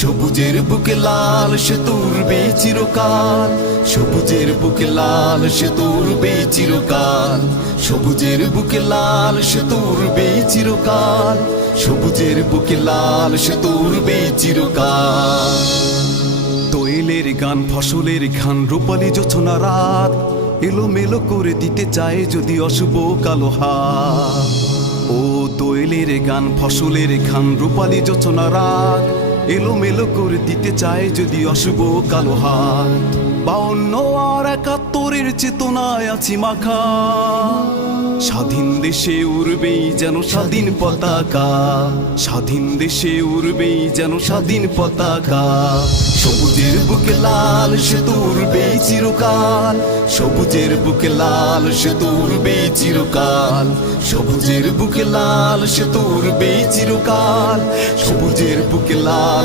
সবুজের বুকে লাল সে তুরবে চিরকাল, সবুজের বুকে লাল সে তুরবে চিরকাল, সবুজের বুকে লাল সে তুরবে চিরকাল, সবুজের বুকে লাল সে তুরবে চিরকাল। দোয়েলের গান ফসলের খান রূপালী জোছনা রাত, এলোমেলো করে দিতে চায় যদি অশুভ কালো হাত। ও দোয়েলের গান ফসলের খান রূপালী জোছনা রাত, এলোমেলো করে দিতে চায় যদি অশুভ কালো হাত। 52 আর 71-এর চেতনায় আছি মাখা, স্বাধীন দেশে উড়বেই যেন স্বাধীন পতাকা, স্বাধীন দেশে উড়বেই যেন স্বাধীন পতাকা। সবুজের বুকে লাল সে তুরবেই চিরকাল, সবুজের বুকে লাল সে তুরবেই চিরকাল, সবুজের বুকে লাল সে তুরবেই চিরকাল, সবুজের বুকে লাল